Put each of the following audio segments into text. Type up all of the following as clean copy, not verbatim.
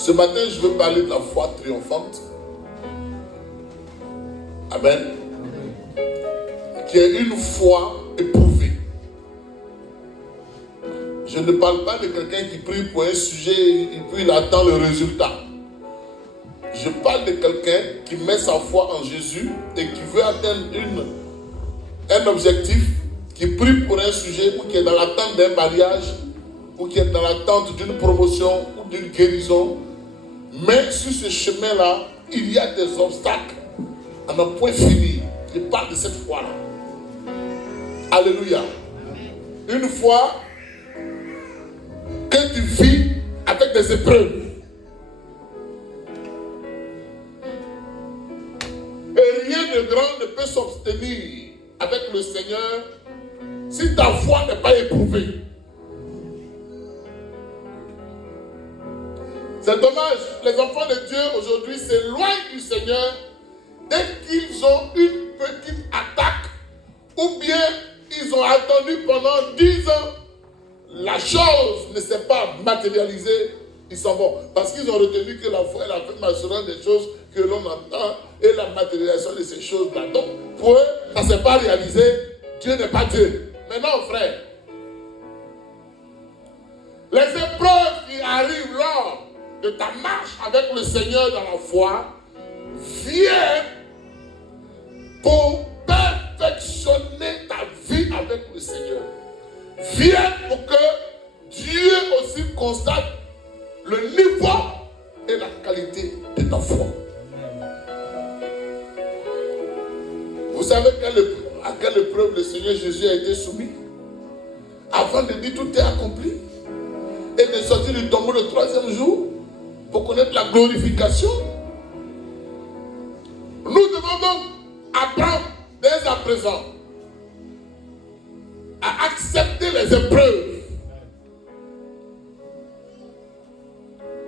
Ce matin, je veux parler de la foi triomphante. Amen. Qui est une foi éprouvée. Je ne parle pas de quelqu'un qui prie pour un sujet et puis il attend le résultat. Je parle de quelqu'un qui met sa foi en Jésus et qui veut atteindre un objectif, qui prie pour un sujet ou qui est dans l'attente d'un mariage ou qui est dans l'attente d'une promotion ou d'une guérison. Mais sur ce chemin-là, il y a des obstacles à ne point finir. Je parle de cette foi-là. Alléluia. Une foi que tu vis avec des épreuves. Et rien de grand ne peut s'obtenir avec le Seigneur si ta foi n'est pas éprouvée. C'est dommage, les enfants de Dieu aujourd'hui s'éloignent du Seigneur dès qu'ils ont une petite attaque ou bien ils ont attendu pendant 10 ans, la chose ne s'est pas matérialisée, ils s'en vont. Parce qu'ils ont retenu que la foi est la ferme assurance des choses que l'on entend et la matérialisation de ces choses-là. Donc, pour eux, ça ne s'est pas réalisé, Dieu n'est pas Dieu. Mais non, frère. Les épreuves qui arrivent lors de ta marche avec le Seigneur dans la foi viennent pour perfectionner ta vie avec le Seigneur. Viens pour que Dieu aussi constate le niveau et la qualité de ta foi. Vous savez à quelle épreuve le Seigneur Jésus a été soumis avant de dire tout est accompli et de sortir du tombeau le 3e jour pour connaître la glorification. Nous devons donc apprendre dès à présent à accepter les épreuves.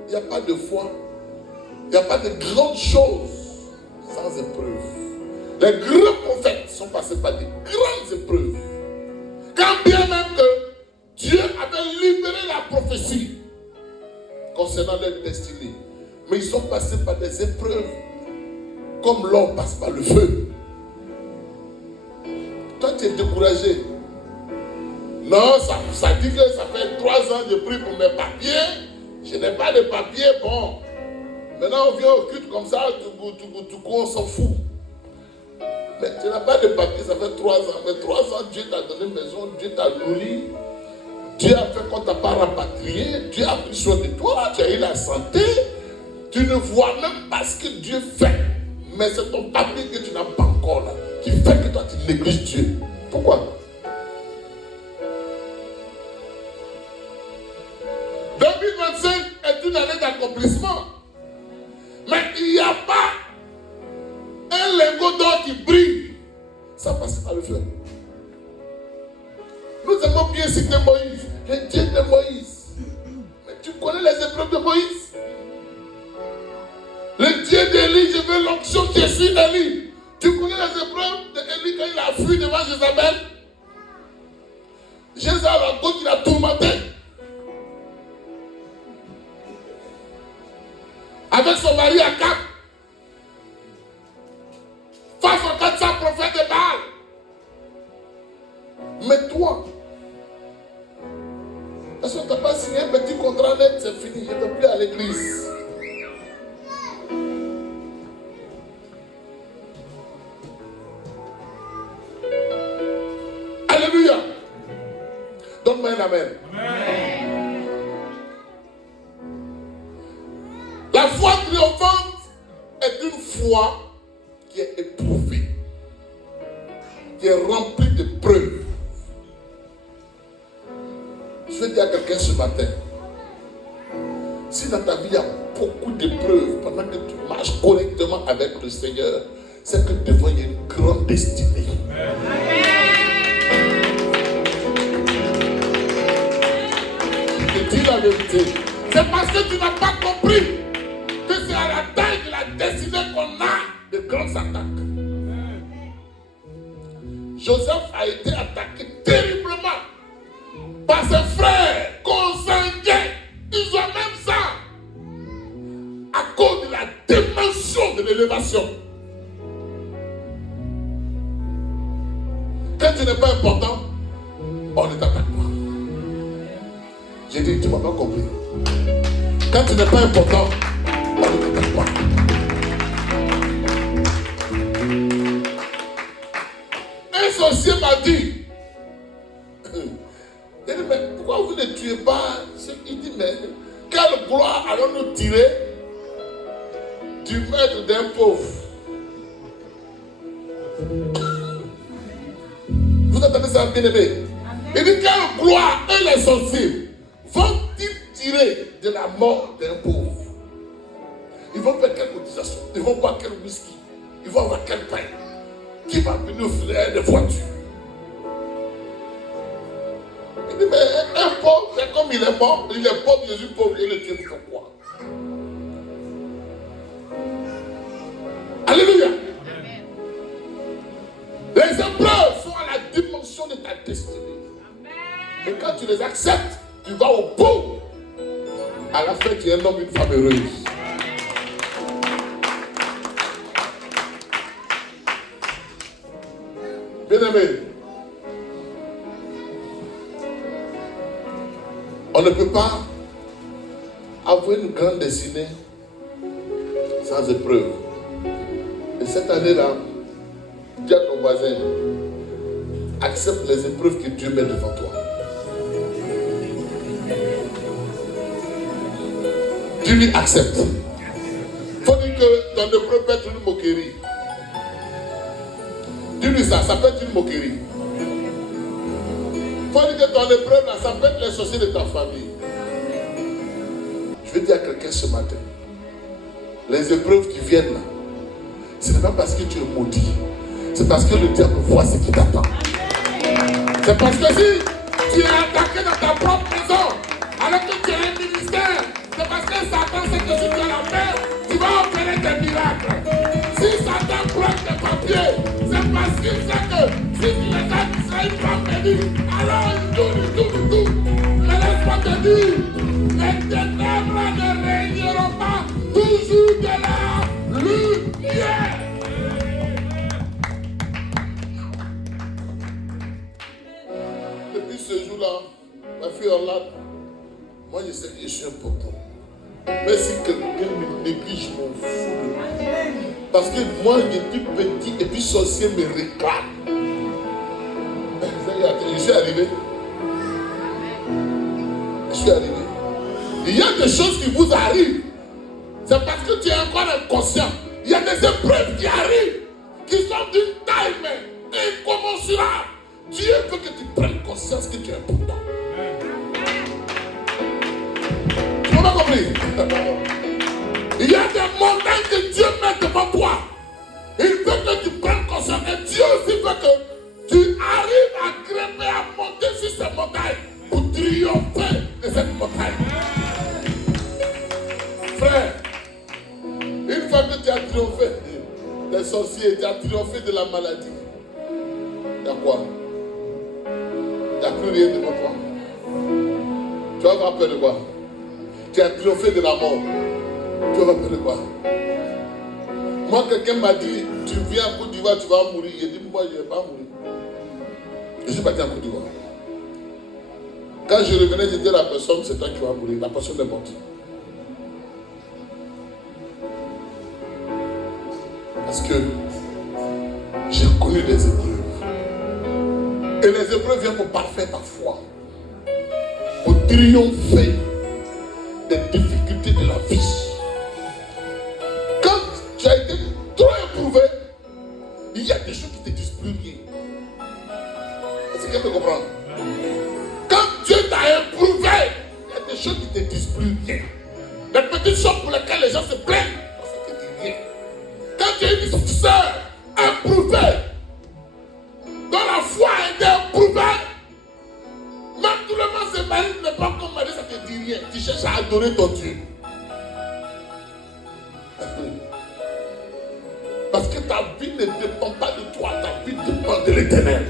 Il n'y a pas de foi, il n'y a pas de grandes choses sans épreuves. Les grands prophètes sont passés par des grandes épreuves. Quand bien même que Dieu avait libéré la prophétie concernant leur destinée, mais ils sont passés par des épreuves comme l'or passe par le feu. Toi, tu es découragé. Non, ça dit que ça fait 3 ans que je prie pour mes papiers. Je n'ai pas de papiers. Bon, maintenant on vient au culte comme ça, tout coup, on s'en fout. Mais tu n'as pas de papiers, ça fait 3 ans. Mais 3 ans, Dieu t'a donné une maison, Dieu t'a nourri. Dieu a fait qu'on ne t'a pas rapatrié. Dieu a pris soin de toi, tu as eu la santé. Tu ne vois même pas ce que Dieu fait. Mais c'est ton papier que tu n'as pas encore là, qui fait que toi tu négliges Dieu. Pourquoi? 2025 est une année d'accomplissement. Mais il n'y a pas un lingot d'or qui brille sans passer par le feu. Nous aimons bien citer Moïse, le Dieu de Moïse. Mais tu connais les épreuves de Moïse? Le Dieu d'Élie, je veux l'onction qui est sur Élie. Tu connais les épreuves d'Élie quand il a fui devant Jézabel? Jézabel a raconté qu'il a tourmenté. Avec son mari Akab. Face aux 400 prophètes de Baal. Mais toi, parce que tu n'as pas signé un petit contrat net, c'est fini, je ne veux plus à l'église. Alléluia. Donne-moi un amen. Amen. La foi triomphante est une foi qui est éprouvée, qui est remplie de preuves. Je vais dire à quelqu'un ce matin, si dans ta vie il y a beaucoup d'épreuves pendant que tu marches correctement avec le Seigneur, c'est que devant il y a une grande destinée. Je te dis la vérité, c'est parce que tu n'as pas compris que c'est à la taille de la destinée qu'on a de grandes attaques. Joseph a été attaqué terriblement par ses frères consanguins. Ils ont même ça. la dimension de l'élévation. Quand tu n'es pas important, on ne t'attaque pas. J'ai dit, tu ne m'as pas compris. Quand tu n'es pas important, on ne t'attaque pas. Un sorcier m'a dit, il dit, mais pourquoi vous ne tuez pas? Il dit, mais quelle gloire allons-nous tirer du maître d'un pauvre? Vous entendez ça, bien-aimé? Il dit, quelle gloire et les sorciers vont-ils tirer de la mort d'un pauvre? Ils vont faire quelle cotisation? Ils vont boire quel whisky? Ils vont avoir quel pain? Qui va venir offrir des voitures? Il dit, mais un pauvre, c'est comme il est mort, il est pauvre, Jésus pauvre, et le Dieu fait quoi? Alléluia. Amen. Les épreuves sont à la dimension de ta destinée. Amen. Et quand tu les acceptes, tu vas au bout. À la fin, tu es un homme, une femme heureuse. Bien-aimé, on ne peut pas avoir une grande destinée sans épreuve. Et cette année-là, dis à ton voisin, accepte les épreuves que Dieu met devant toi. Tu lui acceptes. Il faut dire que ton épreuve peut être une moquerie. Dis-lui ça peut être une moquerie. Il faut dire que ton épreuve là, ça peut être les sorciers de ta famille. Je veux dire à quelqu'un ce matin, les épreuves qui viennent là, ce n'est pas parce que tu es maudit, c'est parce que le diable voit ce qui t'attend. C'est parce que si tu es attaqué dans ta propre maison, alors que tu as un ministère, c'est parce que Satan sait que si tu as la paix, tu vas opérer des miracles. Si Satan prend tes papiers, c'est parce qu'il sait que si tu les as, tu seras une femme bénie. Alors il tourne. Mais laisse-moi te dire, les ténèbres ne régneront pas toujours de la lumière. Depuis ce jour-là, ma fille Orlane, moi je sais que je suis important. Mais si quelqu'un me néglige, je m'en fous. Parce que moi, depuis petit, et puis sorcier me réclame. Je suis arrivé. Il y a des choses qui vous arrivent. C'est parce que tu es encore inconscient. Il y a des épreuves qui arrivent, qui sont d'une taille mais incommensurable. Dieu veut que tu prennes conscience que tu es important. Tu n'as pas compris? Il y a des montagnes que Dieu met devant toi. Il veut que tu prennes conscience. Et Dieu aussi veut que tu arrives à grimper, à monter sur ces montagnes pour triompher de cette montagne. Frère, une fois que tu as triomphé des sorciers, tu as triomphé de la maladie, il y a quoi? Il n'y a plus rien devant toi. Tu vas avoir peur de quoi? Tu as triomphé de la mort. Tu vas avoir peur de quoi? Moi, quelqu'un m'a dit, tu viens en Côte d'Ivoire, tu vas mourir. J'ai dit, moi, je ne vais pas mourir. Je suis parti en Côte d'Ivoire. Quand je revenais, j'ai dit à la personne, c'est toi qui vas mourir. La personne est morte. Parce que j'ai connu des épreuves. Et les épreuves viennent pour parfaire ta foi. Pour triompher des difficultés de la vie. Quand tu as été trop éprouvé, il y a des choses qui ne te disent plus rien. Est-ce que tu me comprends? Quand Dieu t'a éprouvé, il y a des choses qui ne te disent plus rien. Les petites choses pour lesquelles les gens se plaignent, ça ne te dit rien. Quand tu es une soeur éprouvée, dont la foi a été éprouvée, même tout le monde se marie, n'est pas comme Marie, ça ne te dit rien. Tu cherches à adorer ton Dieu. Parce que ta vie ne dépend pas de toi, ta vie dépend de l'Éternel.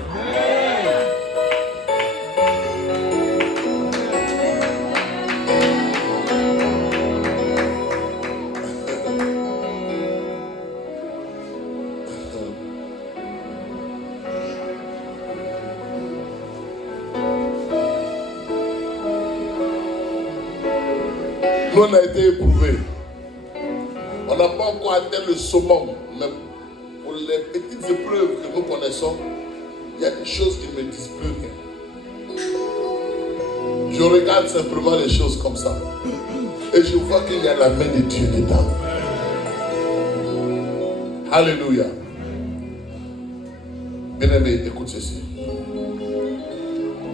Nous, on a été éprouvés. On n'a pas encore atteint le summum. Mais pour les petites épreuves que nous connaissons, il y a des choses qui ne me disent plus rien. Je regarde simplement les choses comme ça. Et je vois qu'il y a la main de Dieu dedans. Alléluia. Bien-aimé, écoute ceci.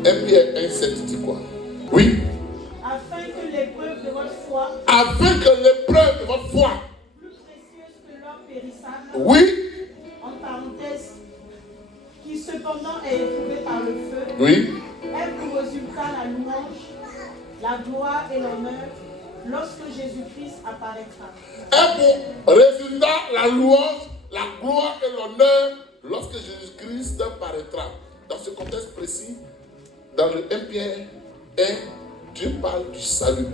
1 Pierre 1,7 dit quoi? Oui. Afin que l'épreuve de votre foi, afin que l'épreuve de votre foi, plus précieuse que l'or périssable, oui, en parenthèse, qui cependant est éprouvée par le feu, oui, ait pour résultat la louange, la gloire et l'honneur lorsque Jésus-Christ apparaîtra. ait pour résultat la louange, la gloire et l'honneur lorsque Jésus-Christ apparaîtra. Dans ce contexte précis, dans le 1 Pierre 1, Dieu parle du salut.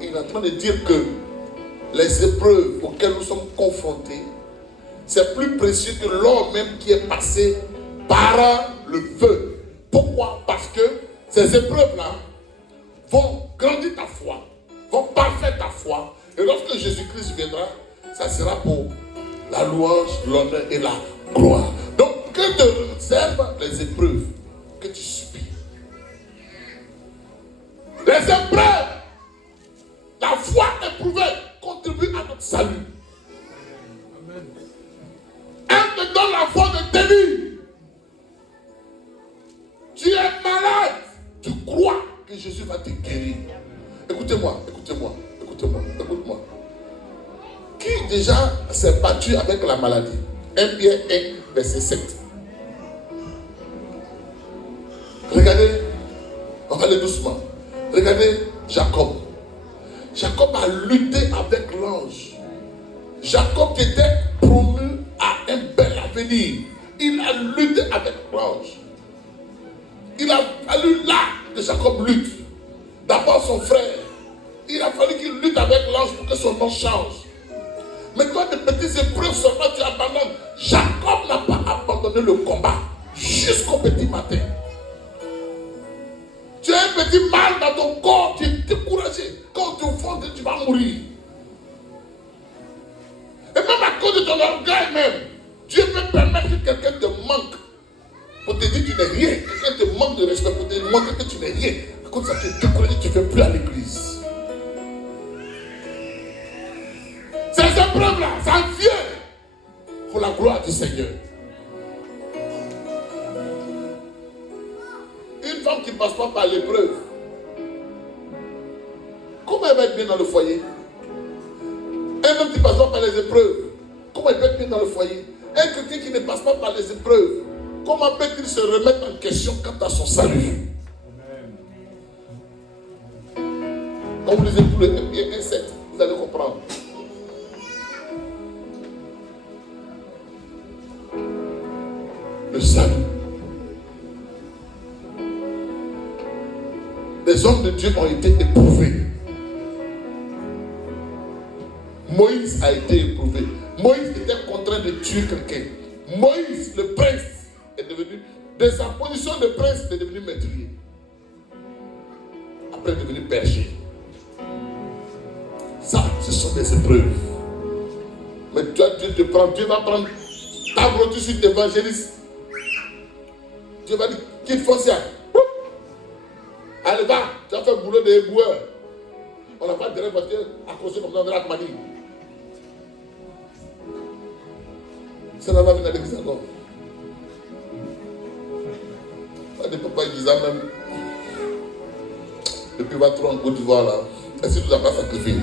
Il est en train de dire que les épreuves auxquelles nous sommes confrontés, c'est plus précieux que l'or même qui est passé par le feu. Pourquoi? Parce que ces épreuves-là vont grandir ta foi, vont parfaire ta foi. Et lorsque Jésus-Christ viendra, ça sera pour la louange, l'honneur et la gloire. Donc, que te réservent les épreuves que tu subis? Les épreuves, la foi éprouvée contribue à notre salut. Elle te donne la foi de tenir. Tu es malade, tu crois que Jésus va te guérir. Écoutez-moi, écoutez-moi, écoutez-moi, écoute-moi. Qui déjà s'est battu avec la maladie? 1 Pierre 1, verset 7. Regardez, on va aller doucement. Regardez Jacob. Jacob a lutté avec l'ange. Jacob qui était promu à un bel avenir. Il a lutté avec l'ange. Il a fallu là que Jacob lutte. D'abord son frère. Il a fallu qu'il lutte avec l'ange pour que son nom change. Mais toi, de petites épreuves seulement tu abandonnes. Jacob n'a pas abandonné le combat jusqu'au petit matin. Tu as un petit mal dans ton corps, tu es découragé. Quand tu fondes, tu vas mourir. Et même à cause de ton orgueil même, Dieu peut permettre que quelqu'un te manque. Pour te dire que tu n'es rien. Quelqu'un te manque de respect pour te montrer que tu n'es rien. À cause de ça, tu es découragé, tu ne fais plus à l'église. Ces épreuves-là, ça vient pour la gloire du Seigneur. Une femme qui ne passe pas par l'épreuve, comment elle va être bien dans le foyer? Un homme qui ne passe pas par les épreuves, comment il peut être bien dans le foyer? Un chrétien qui ne passe pas par les épreuves, comment peut-il se remettre en question quant à son salut? Quand vous lisez tout le 1 Pierre 1,7, vous allez comprendre. Le salut. Les hommes de Dieu ont été éprouvés. Moïse a été éprouvé. Moïse était contraint de tuer quelqu'un. Moïse, le prince, est devenu, de sa position de prince, il est devenu médrier. Après, il est devenu berger. Ça, ce sont des épreuves. Mais toi, Dieu te prend, Dieu va prendre ta broture sur t'évangéliste. Dieu va dire, quitte foncière. Allez, va, tu as fait le boulot de éboueur. On n'a pas de voiture à causer comme dans la Rachmani. Ça n'a pas venir à l'église encore. Pas de papa disant même. Depuis 23 ans en Côte d'Ivoire là. Est-ce que tu n'as pas sacrifié?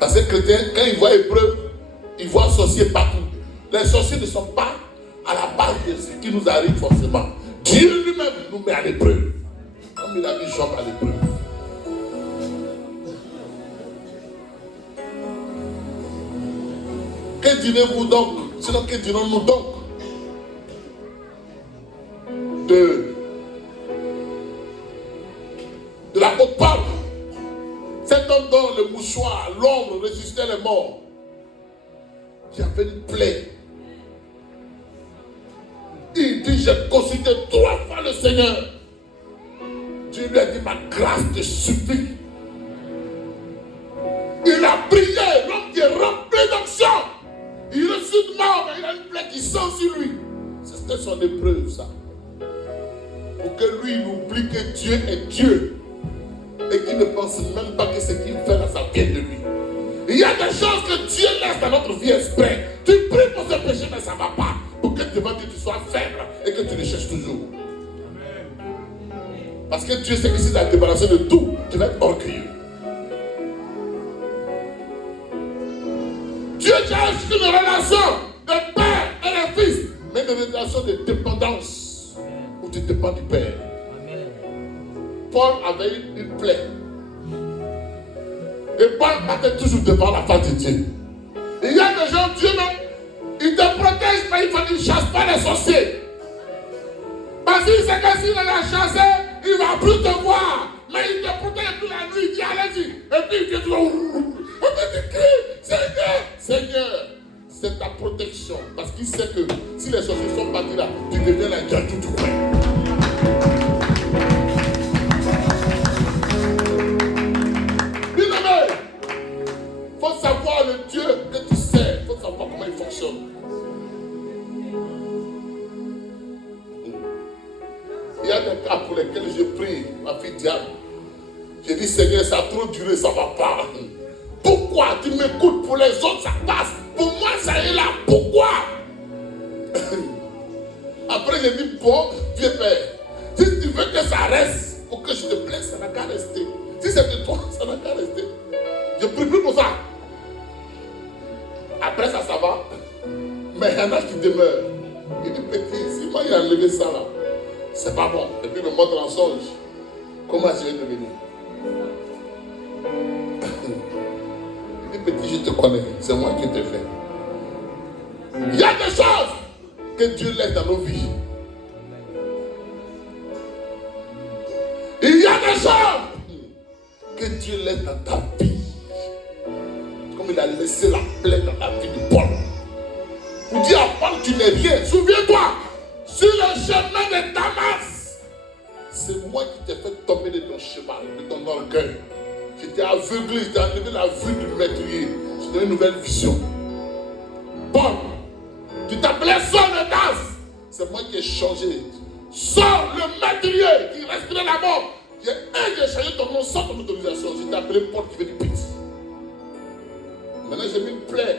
Parce que les chrétiens, quand ils voient épreuve, ils voient sorciers partout. Les sorciers ne sont pas à la base de ce qui nous arrive forcément. Dieu lui-même nous met à l'épreuve. Comme il a mis Job à l'épreuve. Que direz-vous donc? Sinon, que dirons-nous donc de l'apôtre Paul, cet homme dont le mouchoir, l'ombre ressuscitait les morts, qui avait une plaie. Il dit, j'ai consulté 3 Seigneur. Dieu lui a dit, ma grâce te suffit. Il a prié, l'homme qui est rempli d'onction. Il reçut de mort, mais il a une plaie qui sent sur lui. C'était son épreuve, ça. Pour que lui, il oublie que Dieu est Dieu. Et qu'il ne pense même pas que ce qu'il fait là, ça vient de lui. Il y a des choses que Dieu laisse dans notre vie exprès. Tu pries pour ce péché, mais ça ne va pas. Pour que devant Dieu, tu sois faible et que tu le cherches toujours. Parce que Dieu sait que s'il t'a débarrassé de tout, tu vas être orgueilleux. Dieu cherche une relation de père et de fils, mais une relation de dépendance où tu dépends du Père. Paul avait une plaie. Et Paul battait toujours devant la face de Dieu. Il y a des gens, Dieu même, il te protège, mais il ne chasse pas les sorciers. Parce qu'il sait que s'il a chassé, il ne va plus te voir. Mais il te protège toute la nuit, il dit allez-y. Et puis il vient toujours. On te dit, Seigneur, Seigneur, c'est ta protection. Parce qu'il sait que si les sorciers sont partis là, tu deviens la gâteau du coin. Bien-aimé, il faut savoir le Dieu que tu sais. Il faut savoir comment il fonctionne. Il y a des cas pour lesquels je prie, ma fille Diane. J'ai dit, Seigneur, ça a trop duré, ça ne va pas. Pourquoi tu m'écoutes? Pour les autres, ça passe. Pour moi, ça est là. Pourquoi? Après, j'ai dit, bon, vieux Père, si tu veux que ça reste, pour que je te plaise, ça n'a qu'à rester. Si c'est de toi, ça n'a qu'à rester. Je prie plus pour ça. Après, ça va. Mais il y en a qui demeurent. Il dit, petit, si moi, il a enlevé ça là, c'est pas bon. Et puis, il me montre en songe. Comment je vais devenir? Il dit, petit, je te connais. C'est moi qui t'ai fait. Il y a des choses que Dieu laisse dans nos vies. Il y a des choses que Dieu laisse dans ta vie. Comme il a laissé la plaie dans la vie de Paul. Pour dire à Paul, tu n'es rien. Souviens-toi, sur le chemin de Damas, c'est moi qui t'ai fait tomber de ton cheval, de ton orgueil. J'étais aveuglé, j'étais enlevé la vue du maîtrier. J'ai donné une nouvelle vision. Paul, tu t'appelais Saul de Tarse. C'est moi qui ai changé. Saul, le maîtrier qui respirait la mort. J'ai changé ton nom sans ton autorisation. Je t'ai appelé Paul qui fait du pit. Maintenant j'ai mis une plaie.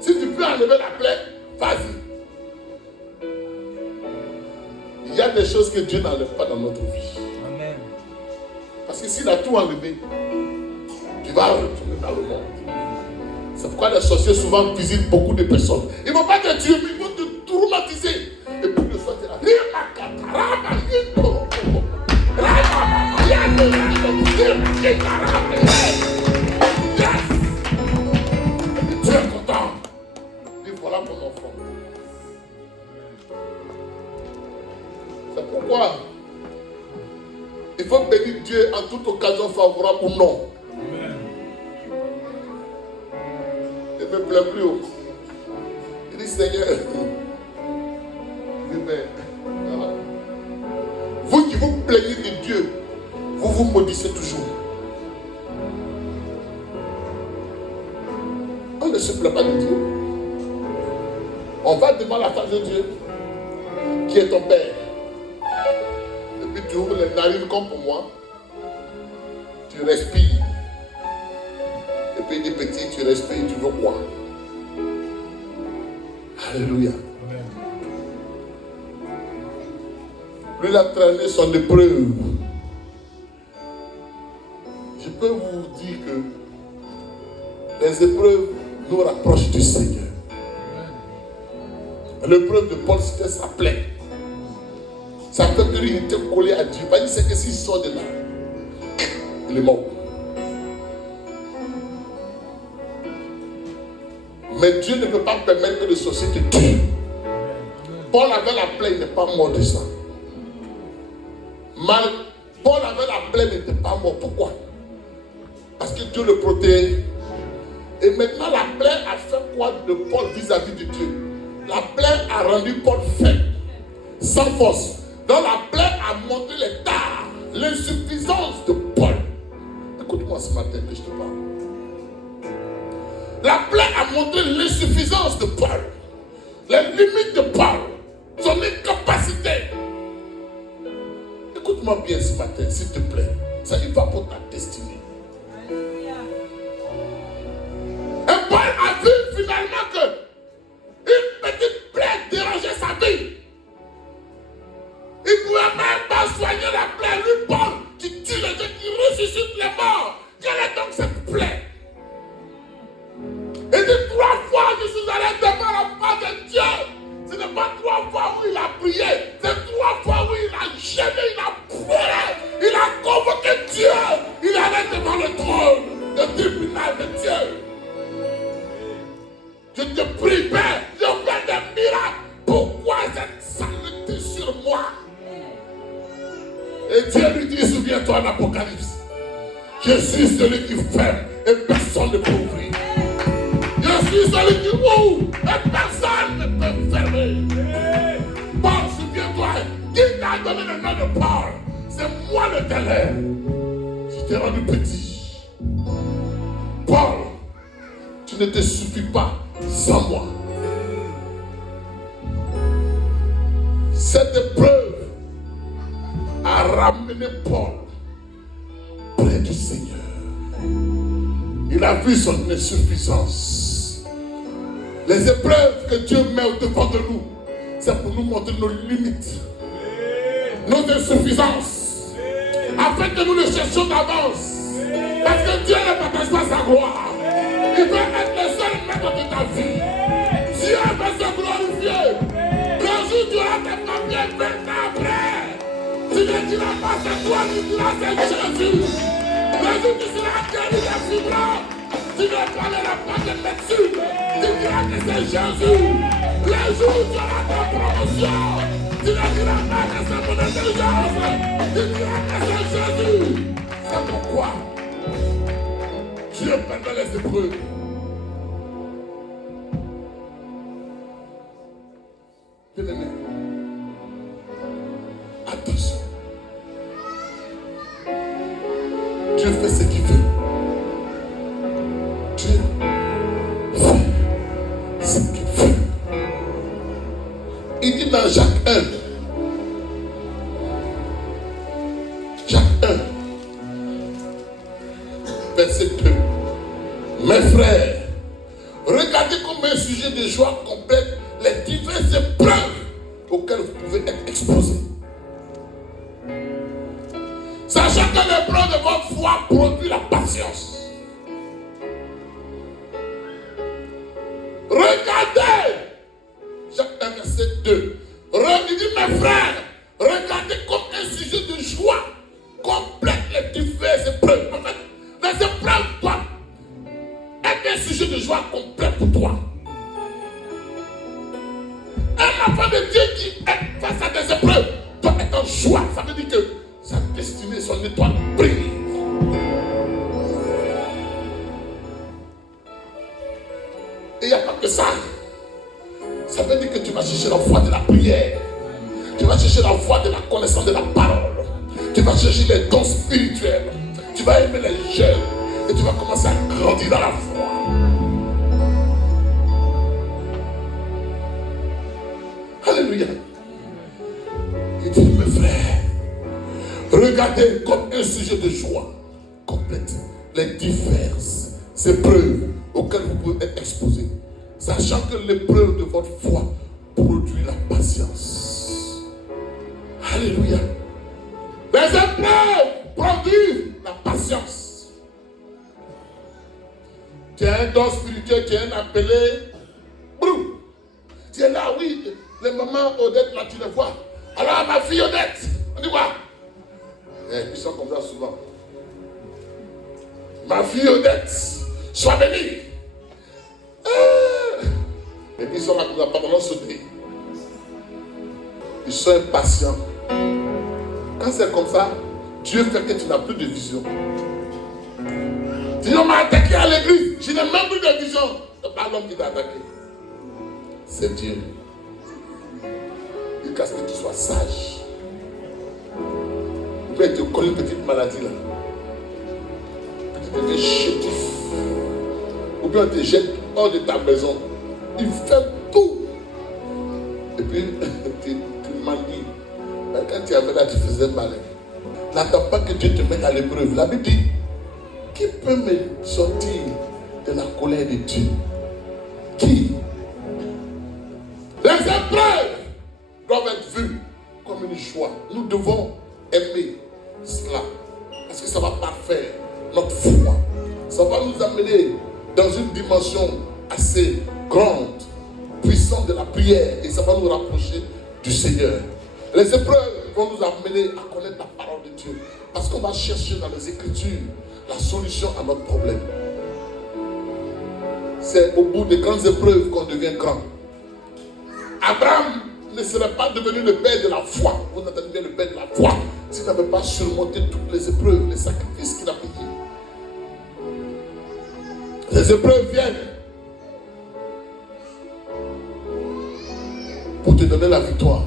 Si tu peux enlever la plaie, vas-y. Il y a des choses que Dieu n'enlève pas dans notre vie. Amen. Parce que s'il a tout enlevé, tu vas retourner dans le monde. C'est pourquoi les sorciers souvent visitent beaucoup de personnes. Ils ne vont pas te tuer, mais ils vont te traumatiser. Et puis le soir, tu es tu es content. Et voilà mon enfant. C'est pourquoi il faut bénir Dieu en toute occasion favorable ou non. Il ne me plaît plus haut. Il dit, Seigneur, vous qui vous plaignez de Dieu, vous vous maudissez toujours. On ne se plaint pas de Dieu. On va devant la face de Dieu, qui est ton Père. Et puis tu ouvres les narines comme pour moi. Tu respires. Et puis il dit, petit, tu respires, tu veux quoi? Alléluia. Lui, il a traîné son épreuve. Je peux vous dire que les épreuves nous rapprochent du Seigneur. L'épreuve de Paul, c'était sa plaie. Ça fait que lui, il était collé à Dieu. Il sait que s'il sort de là, il est mort. Mais Dieu ne peut pas permettre que le sorcier te tue. Paul avait la plaie, il n'est pas mort de ça. Paul avait la plaie, mais il n'était pas mort. Pourquoi? Parce que Dieu le protège. Et maintenant, la plaie a fait quoi de Paul vis-à-vis de Dieu? La plaie a rendu Paul faible, sans force. Donc la plaie a montré l'état, l'insuffisance de Paul. Écoute-moi ce matin que je te parle. La plaie a montré l'insuffisance de Paul, les limites de Paul, son incapacité. Écoute-moi bien ce matin, s'il te plaît. Ça y va pour ta destinée. Et Paul a vu finalement que une petite plaie dérangeait sa vie. Il ne pouvait même pas soigner la plaie. Lui, Paul, qui tue les gens, qui ressuscite les morts. Quelle est donc cette plaie? Il dit 3 fois, je suis allé devant la face de Dieu. Ce n'est pas 3 fois où il a prié. C'est 3 fois où il a gêné, il a pleuré. Il a convoqué Dieu. Il est allé devant le trône, le tribunal de Dieu. Je te prie, Père, je fais des miracles. Pourquoi cette saleté sur moi? Et Dieu lui dit, souviens-toi en Apocalypse. Je suis celui qui ferme et personne ne peut ouvrir. Je suis celui qui ouvre et personne ne peut fermer. Paul, souviens-toi, qui t'a donné le nom de Paul? C'est moi l'Éternel. Je t'ai rendu petit. Paul, tu ne te suffis pas sans moi. Cette épreuve a ramené Paul près du Seigneur. Il a vu son insuffisance. Les épreuves que Dieu met au-devant de nous, c'est pour nous montrer nos limites, nos insuffisances, afin que nous le cherchions d'avance. Parce que Dieu ne partage pas sa gloire. Il veut être le seul maître de ta vie. Dieu veut se glorifier. Le jour où tu auras tes papiers 20 ans après, tu ne diras pas c'est toi, tu diras c'est Jésus. Le jour où tu seras guéri des fibres, tu ne parleras pas de médecine. Tu diras que c'est Jésus. Le jour où tu auras ta promotion, tu ne diras pas que c'est mon intelligence. Tu diras que c'est Jésus. C'est pourquoi Dieu permet les épreuves. Bien-aimé, attention. Dieu fait ce qu'il veut. Dieu fait ce qu'il veut. Il dit dans Jacques 1, verset 2. Mes frères, regardez comme un sujet de joie complète les diverses épreuves auxquelles vous pouvez être exposés. Sachant que l'épreuve de votre foi produit la patience. Regardez, Jacques 1, verset 2. Il dit, mes frères, regardez comme un sujet de joie complète les diverses épreuves. En fait, les épreuves doivent être un sujet de joie complet pour toi. Un enfant de Dieu qui est face à des épreuves doit être en joie. Ça veut dire que sa destinée, son étoile brille. Et il n'y a pas que ça. Ça veut dire que tu vas chercher la voie de la prière. Tu vas chercher la voie de la connaissance de la parole. Tu vas chercher les dons spirituels. Tu vas aimer les jeunes. Et tu vas commencer à grandir dans la foi. Alléluia. Il dit, mes frères, regardez comme un sujet de joie complète les diverses épreuves auxquelles vous pouvez être exposés, sachant que l'épreuve de votre foi produit la patience. Alléluia. Les épreuves produisent la patience. Tu as un don spirituel, tu es un appelé. Brou. Tu es là, oui. Les mamans Odette, là, tu les vois. Alors, ma fille Odette, on dit quoi? Ils sont comme ça souvent. Ma fille Odette, sois bénie. Et puis ils sont là comme ça, pendant sauter. Ils sont impatients. Quand c'est comme ça, Dieu fait que tu n'as plus de vision. Tu dis, on m'a attaqué à l'église, je n'ai même plus de vision. Ce n'est pas l'homme qui t'a attaqué. C'est Dieu. Il casse que tu sois sage. bien tu connais une petite maladie là. Petit chétif. Ou bien on te jette hors de ta maison. Il fait tout. Et puis tu mangues. Quand tu avais là, tu faisais mal. N'attends pas que Dieu te mette à l'épreuve. La Bible dit, qui peut me sortir de la colère de Dieu? Qui? Les épreuves doivent être vues comme une joie. Nous devons aimer cela. Parce que ça va parfaire notre foi. Ça va nous amener dans une dimension assez grande, puissante de la prière. Et ça va nous rapprocher du Seigneur. Les épreuves vont nous amener à connaître la parole de Dieu. Parce qu'on va chercher dans les Écritures la solution à notre problème. C'est au bout des grandes épreuves qu'on devient grand. Abraham ne serait pas devenu le père de la foi. Vous entendez bien, le père de la foi, s'il n'avait pas surmonté toutes les épreuves, les sacrifices qu'il a payés. Les épreuves viennent pour te donner la victoire.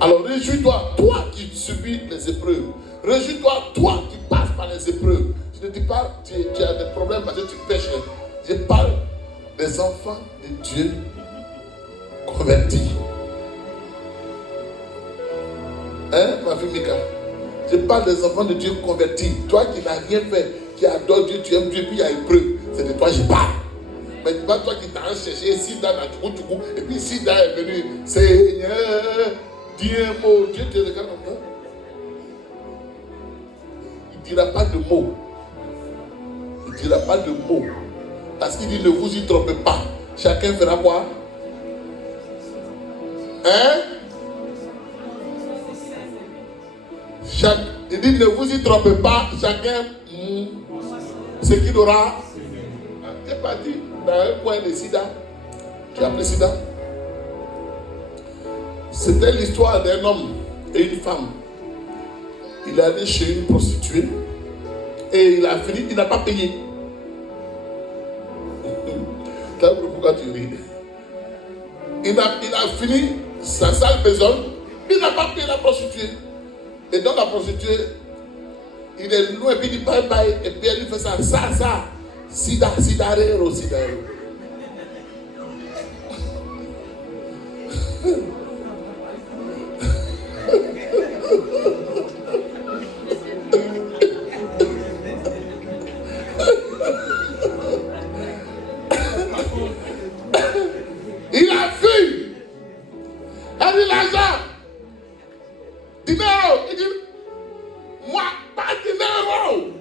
Alors réjouis-toi, toi qui subis les épreuves. Réjouis-toi, toi qui passes par les épreuves. Je ne dis pas que tu as des problèmes parce que tu pêches. Je parle des enfants de Dieu convertis. Hein, ma fille Mika? Je parle des enfants de Dieu convertis. Toi qui n'as rien fait, qui adore Dieu, tu aimes Dieu, puis il y a épreuve. C'est de toi que je parle. Mais c'est pas toi qui t'as cherché Sida dans Tchoukou, et puis Sida est venu. Seigneur, dis un mot. Dieu te regarde comme ça. Il ne dira pas de mots. Il ne dira pas de mots. Parce qu'il dit ne vous y trompez pas. Chacun fera quoi? Hein? Il dit ne vous y trompez pas. Chacun ce qu'il aura. Tu es parti dans un coin de Sida. Tu as appelé Sida. C'était l'histoire d'un homme et une femme. Il est allé chez une prostituée et il a fini, il n'a pas payé. Tu vois pourquoi tu ris? Il a fini sa sale besogne, il n'a pas payé la prostituée. Et donc la prostituée, il est loin et puis il dit bye bye. Et puis elle lui fait ça, sidarero. Il a fui. Elle dit l'argent. Dinero. Il dit, moi, pas dinero.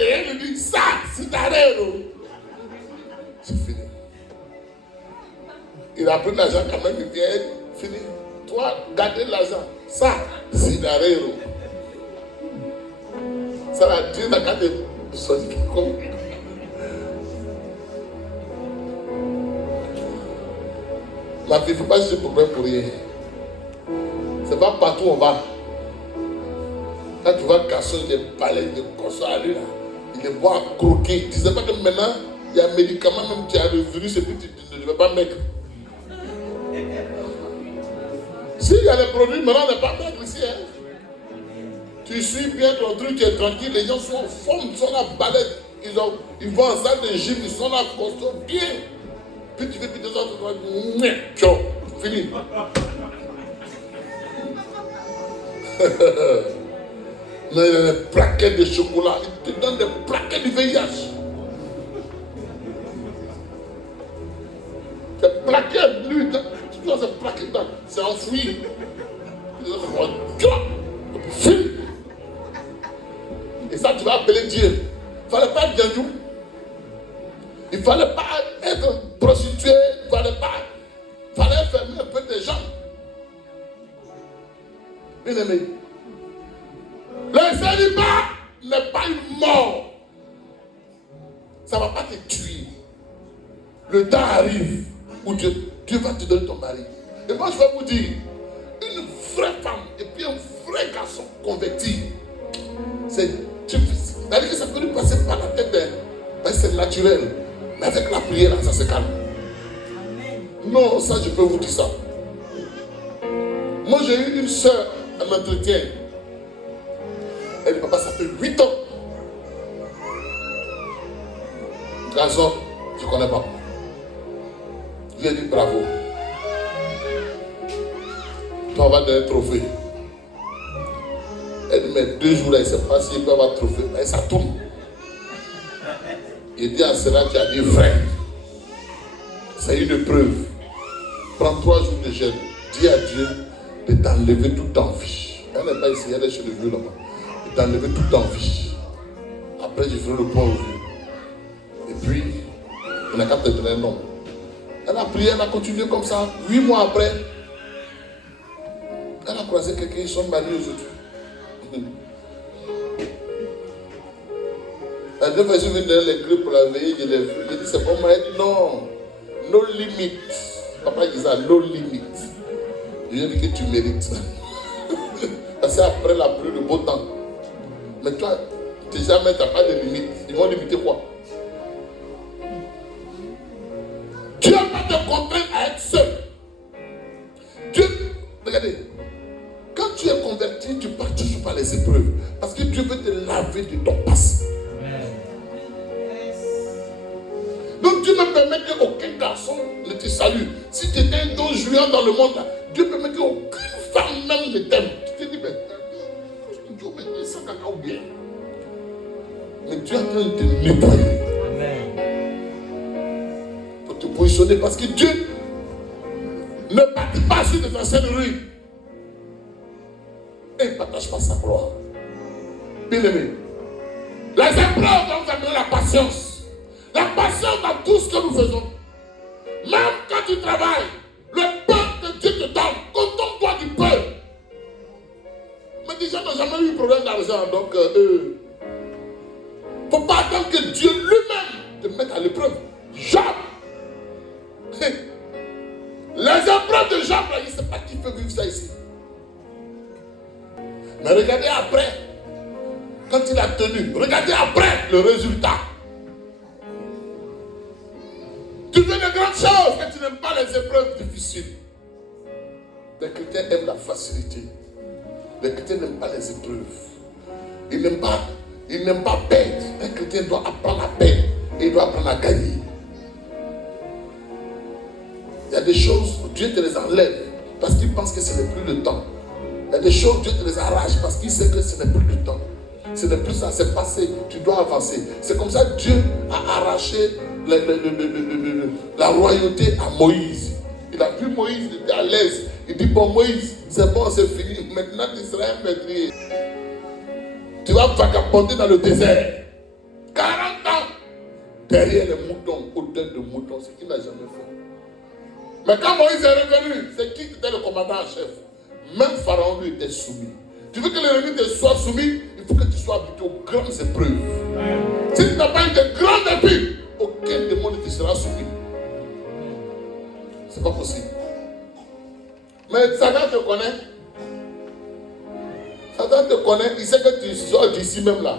Et elle lui dit, ça, sidarero. C'est fini. Il a pris l'argent quand même, il vient, fini. Toi, gardez l'argent. Ça, sidarero. Ça va dire dans la carte de son comme. Ma fille, il ne faut pas chercher problème pour rien. C'est pas partout où on va. Quand tu vas casser des palais de cochons à lui, là, il est bon à croquer. Tu ne sais pas que maintenant, il y a un médicament, même tu as le virus et puis tu ne veux pas maigre. S'il y a des produits, maintenant on n'est pas maigre ici. Hein. Tu suis bien ton truc, tu es tranquille, les gens sont en forme, ils sont là, balèzes. Ils vont en salle de gym, ils sont là, costauds, bien. Puis tu fais plus de ça, tu vas fini. Non, il y a des plaquettes de chocolat, il te donne des plaquettes de VIH. Ces plaquettes, lui, tu vois ces plaquettes là, c'est enfoui. Fini. Et ça, tu vas appeler Dieu. Il ne fallait pas être gagnou. Il ne fallait pas être prostitué. Il ne fallait fermer un peu tes jambes. Bien aimé. Le célibat n'est pas une mort. Ça ne va pas te tuer. Le temps arrive où Dieu va te donner ton mari. Et moi, je vais vous dire, une vraie femme et puis un vrai garçon converti, c'est difficile. C'est-à-dire que ça peut lui passer par la tête, c'est naturel. Mais avec la prière, ça se calme. Non, ça, je peux vous dire ça. Moi, j'ai eu une soeur à l'entretien. Elle dit, papa, ça fait 8 ans. Garçon, je ne connais pas. Je lui ai dit bravo. Toi, on va donner un trophée. Elle dit, mais 2 jours là, il ne sait pas s'il peut avoir un trophée. Et ça tourne. Il dit à cela, tu as dit frère. C'est une preuve. Prends 3 jours de jeûne. Dis à Dieu de t'enlever toute envie. Elle n'est pas ici, elle est chez le vieux là-bas. De t'enlever toute envie. Après, je ferai le point au vieux. Et puis, il n'a qu'à te donner un nom. Elle a prié, elle a continué comme ça. 8 mois après, elle a croisé quelqu'un, ils sont mariés aujourd'hui. La deux fois, je viens donner les clés pour la veille, je l'ai vu. J'ai dit, c'est comment? Elle dit, non, no limit. Papa disait, no limit. Je lui ai dit que tu mérites. Parce qu'après la pluie, le beau temps. Mais toi, tu n'as pas de limite. Ils vont limiter quoi? Dieu n'a pas de contrainte à être seul. Dieu, regardez, quand tu es converti, tu pars toujours par les épreuves. Parce que Dieu veut te laver de ton passé. Donc Dieu me permet qu'aucun garçon ne te salue. Si tu étais un don jouant dans le monde, là, Dieu permet qu'aucune femme même ne t'aime. Tu te dis, mais Dieu me dit ça caca ou bien. Mais Dieu est en train de te nettoyer. Pour te positionner parce que Dieu ne bâtit pas sur des anciennes ruines. Et ne partage pas sa gloire. Bien aimé, les épreuves vont vous amener la patience. La patience dans tout ce que nous faisons. Même quand tu travailles, le peu que Dieu te donne, contente-toi du peu. Mais déjà, on n'a jamais eu de problème d'argent. Donc, il ne faut pas attendre que Dieu lui-même te mette à l'épreuve. Job. Les épreuves de Job, il ne sait pas qui peut vivre ça ici. Mais regardez après, quand il a tenu, regardez après le résultat. Tu veux de grandes choses et tu n'aimes pas les épreuves difficiles. Les chrétiens aiment la facilité. Les chrétiens n'aiment pas les épreuves. Ils n'aiment pas perdre. Un chrétien doit apprendre à perdre et il doit apprendre à gagner. Il y a des choses où Dieu te les enlève parce qu'il pense que ce n'est plus le temps. Il y a des choses où Dieu te les arrache parce qu'il sait que ce n'est plus le temps. Ce n'est plus ça, c'est passé. Tu dois avancer. C'est comme ça que Dieu a arraché la royauté à Moïse. Il a vu Moïse, il était à l'aise. Il dit, bon Moïse, c'est bon, c'est fini. Maintenant tu seras un meurtrier. Tu vas vagabonder dans le désert. 40 ans derrière les moutons, odeur de moutons, ce qu'il n'a jamais fait. Mais quand Moïse est revenu, c'est qui était le commandant en chef? Même Pharaon lui était soumis. Tu veux que l'ennemi te soit soumis, il faut que tu sois habitué aux grandes épreuves. Si tu n'as pas eu de grandes épreuves, aucun démon ne te sera soumis. C'est pas possible. Mais Satan te connaît. Satan te connaît, il sait que tu sors d'ici même là.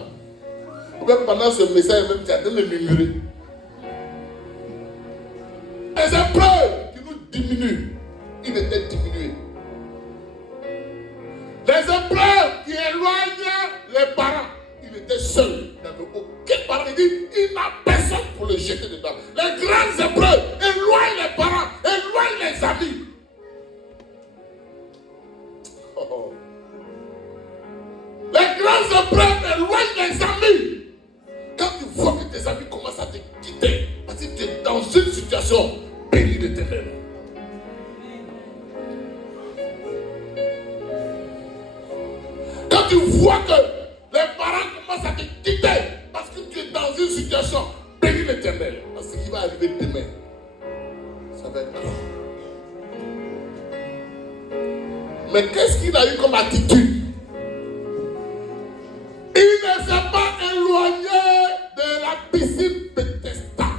Ou bien pendant ce message même, tu as de le murmurer. Les épreuves qui nous diminuent, il était diminué. Les épreuves qui éloignent les parents, il était seul. Il n'avait aucun parent. Il dit, il n'a personne pour le jeter dedans. Les grandes épreuves éloignent les parents, éloignent les amis. Oh. Les grandes épreuves éloignent les amis. Quand tu vois que tes amis commencent à te quitter, parce que tu es dans une situation bénie de ténèbres. Quand tu vois que les parents commencent à te quitter parce que tu es dans une situation bénie l'éternel, parce qu'il va arriver demain, ça va être grand. Mais qu'est-ce qu'il a eu comme attitude? Il ne s'est pas éloigné de la piscine Bethesda.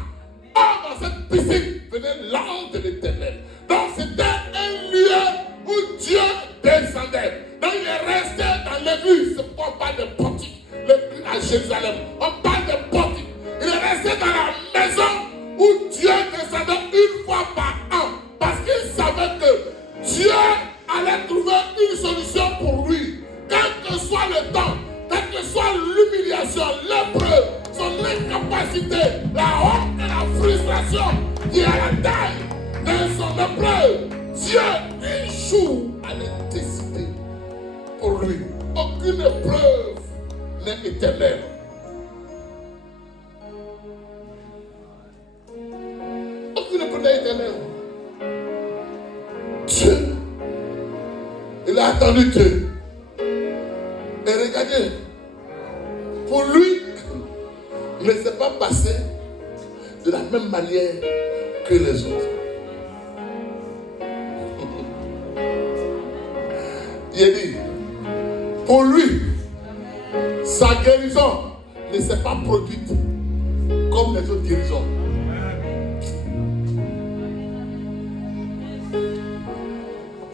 Or, dans cette piscine venait l'ange de l'éternel. Donc c'était un lieu où Dieu descendait. Donc il est resté dans l'église. On parle de portique. L'église à Jérusalem. On parle de portique. Il est resté dans la maison où Dieu descendait une fois par an. Parce qu'il savait que Dieu allait trouver une solution pour lui. Quel que soit le temps, quel que l'adversité, la honte et la frustration qui est à la taille de son épreuve, Dieu, un jour, allait décider pour lui. Aucune épreuve n'est éternelle. Aucune épreuve n'est éternelle. Dieu, il a attendu Dieu. Et regardez, pour lui, il ne s'est pas passé de la même manière que les autres. Il a dit, pour lui, sa guérison ne s'est pas produite comme les autres guérisons.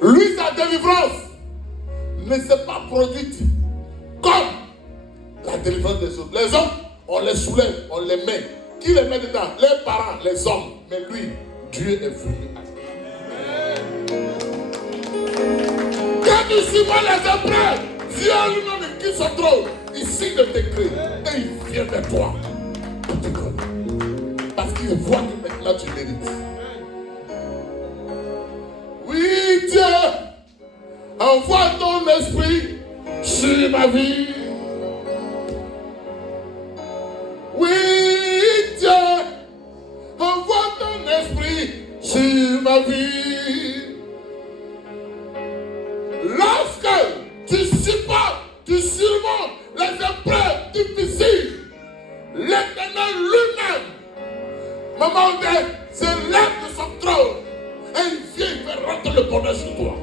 Lui, sa délivrance ne s'est pas produite comme la délivrance des autres. Les hommes, on les soulève, on les met. Qui les met dedans? Les parents, les hommes. Mais lui, Dieu est venu. Quand tu subis les épreuves, Dieu lui-même quitte son trône. Il signe le décret et il vient vers toi. Parce qu'il voit que maintenant tu mérites. Oui, Dieu, envoie ton esprit sur ma vie. Oui, Dieu, envoie ton esprit sur ma vie. Lorsque tu supportes, tu surmontes les épreuves difficiles, l'Éternel lui-même, maman, se lève de son trône et il vient faire rentrer le bonheur sur toi.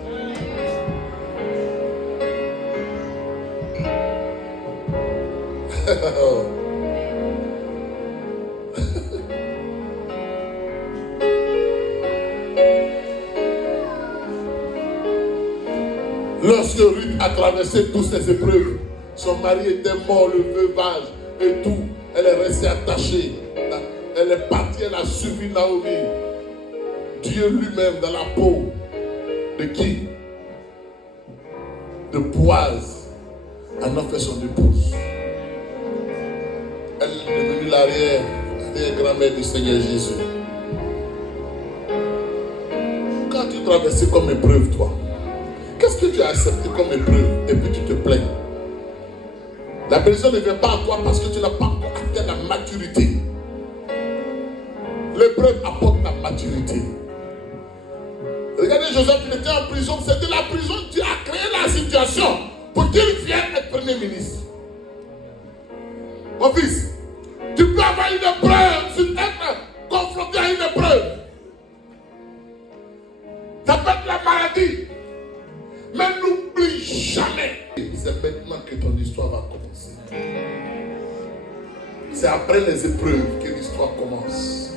Lorsque Ruth a traversé toutes ces épreuves, son mari était mort, le veuvage et tout, elle est restée attachée. Elle est partie, elle a suivi Naomi. Dieu lui-même dans la peau de qui? De Boaz en a fait son épouse. Elle est devenue l'arrière-grand-mère du Seigneur Jésus. Quand tu traverses comme épreuve, toi, qu'est-ce que tu as accepté comme épreuve et puis tu te plains? La personne ne vient pas à toi parce que tu n'as pas encore atteint la maturité. L'épreuve apporte la maturité. Regardez Joseph, il était en prison. C'était la prison qui a créé la situation pour qu'il vienne être premier ministre. Mon fils, tu peux avoir une épreuve, être confronté à une épreuve. Ça peut être la maladie. Mais n'oublie jamais. C'est maintenant que ton histoire va commencer. C'est après les épreuves que l'histoire commence.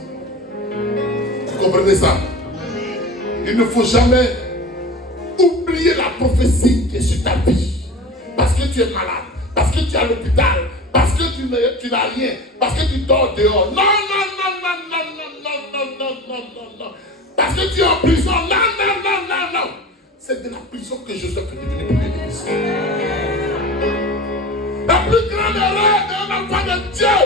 Vous comprenez ça? Il ne faut jamais oublier la prophétie qui est sur ta vie. Parce que tu es malade, parce que tu es à l'hôpital, parce que tu n'as rien, parce que tu dors dehors. Non, non, non, non, non, non, non, non, non, non, non, non. Parce que tu es en prison. Non, non, non, non, non. C'est de la prison que Joseph est devenu premier ministre. La plus grande erreur d'un enfant de Dieu,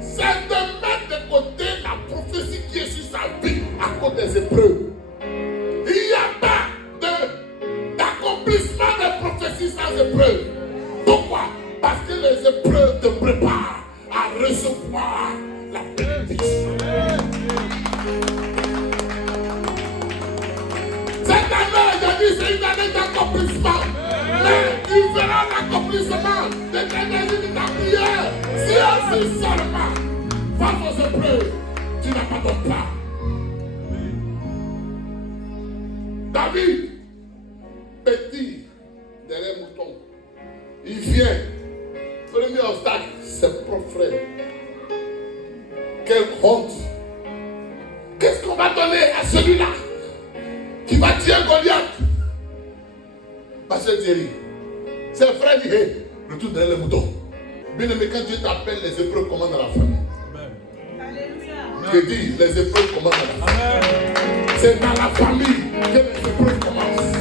c'est de mettre de côté la prophétie qui est sur sa vie à cause des épreuves. Il n'y a pas d'accomplissement des prophéties sans épreuve. Pourquoi? Parce que les épreuves te préparent à recevoir la bénédiction. Cette année, j'ai dit, c'est une année d'accomplissement. Mais tu verras l'accomplissement de ta énergie de ta prière. Si ainsi seulement, face aux épreuves, tu n'as pas ton plan. David, petit, derrière mouton, il vient. Premier obstacle, ses propres frères. Quelle honte. Qu'est-ce qu'on va donner à celui-là qui va tuer Goliath? Pasteur Thierry, ses frères disent, hey, retourne derrière le mouton. Bien aimé, quand Dieu t'appelle, les épreuves commencent dans la famille. Alléluia. Je dis, les épreuves commencent dans la famille. C'est dans la famille que les épreuves commencent.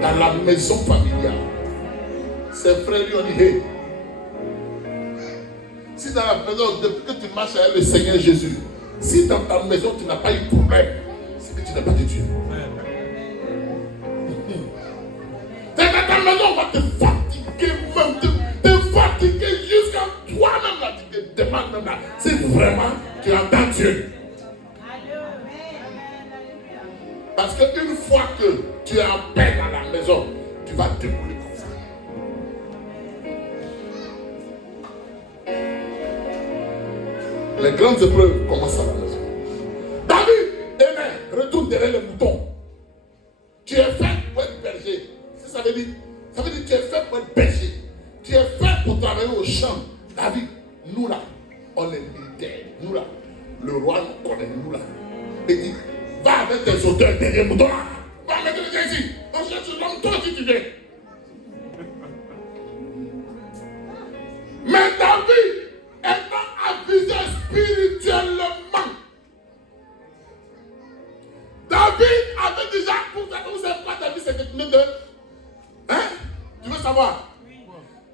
Dans la maison familiale. Ses frères lui ont dit, hey, si dans la maison, depuis que tu marches avec le Seigneur Jésus, si dans ta maison tu n'as pas eu de problème, c'est que tu n'as pas de Dieu. C'est dans ta maison, on va te fatiguer, te fatiguer jusqu'à toi-même là, tu te demandes même là, si vraiment tu entends Dieu. Parce qu'une fois que tu es en paix dans la maison, tu vas dérouler comme ça. Les grandes épreuves commencent à la maison. David, aimé, retourne derrière les moutons. Tu es fait pour être berger. C'est ça veut dire. Ça veut dire que tu es fait pour être berger. Tu es fait pour travailler au champ. David, nous là, on est militaires. Nous là, le roi nous connaît, nous là. Il dit, va avec tes auteurs derrière les moutons là. Va mettre les gens ici. On cherche l'homme, toi si tu viens. Mais David, étant avisé spirituellement, David avait déjà, vous savez quoi David s'est détourné de? Hein? Tu veux savoir?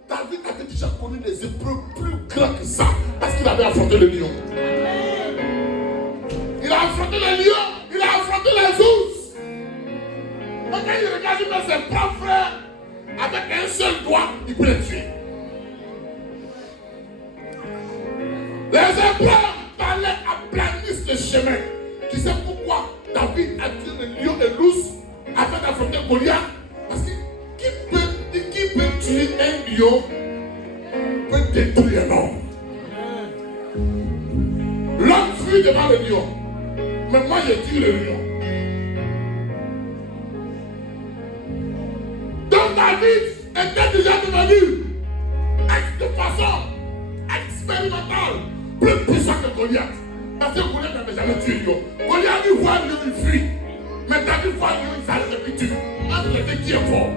David avait déjà connu des épreuves plus grandes que ça, parce qu'il avait affronté le lion. Il a affronté les lions, il a affronté les ours. Donc quand il regarde ses propres frères, avec un seul doigt, il peut les tuer. Les épreuves allaient aplanir ce chemin. Tu sais pourquoi David a tué le lion et l'ours afin d'affronter Goliath? Parce que qui peut tuer un lion peut détruire un homme. L'homme fuit devant le lion. Mais moi je tue le lion. Donc David était déjà devenu de façon expérimentale plus puissant que Goliath. Parce que Goliath n'avait jamais tué le lion. Goliath lui voit le lion, il fuit. Mais David voit le lion, il s'arrête et puis tue. C'est qui est fort.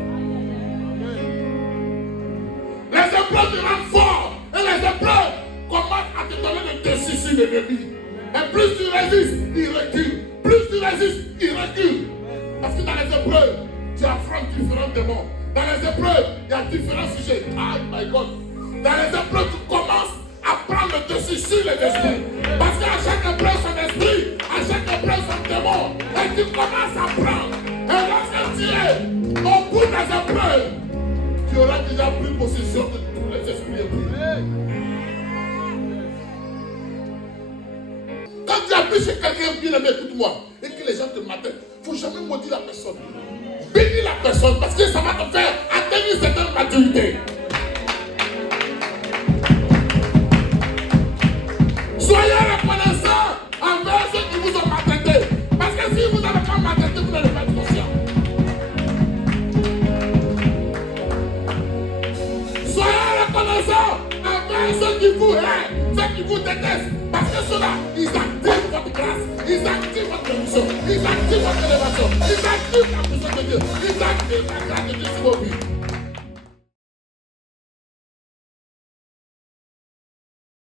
Les épreuves te rendent fort. Et les épreuves commencent à te donner le dessus sur l'ennemi. Et plus tu résistes, il recule. Plus tu résistes, il recule. Parce que dans les épreuves, tu affrontes différents démons. Dans les épreuves, il y a différents sujets. Oh my God. Dans les épreuves, tu commences à prendre le dessus sur les esprits. Parce qu'à chaque épreuve, son esprit, à chaque épreuve, son démon. Et tu commences à prendre. Et lorsque tu es au bout des épreuves, tu auras déjà pris possession de tous les esprits épris. Quand tu appuies chez quelqu'un, bien aimé, écoute-moi, et que les gens te m'attendent, il ne faut jamais maudire la personne. Bénis la personne parce que ça va te faire atteindre une certaine maturité. Soyez reconnaissants envers ceux qui vous ont maltraité. Parce que si vous n'avez pas maltraité, vous n'allez pas être conscient. Soyez reconnaissants envers ceux qui vous haïssent, ceux qui vous détestent. Parce que ceux-là, ils activent votre grâce, ils activent votre émission, ils activent votre élévation, ils activent la puissance de Dieu, ils activent la grâce de Dieu sur vos vies.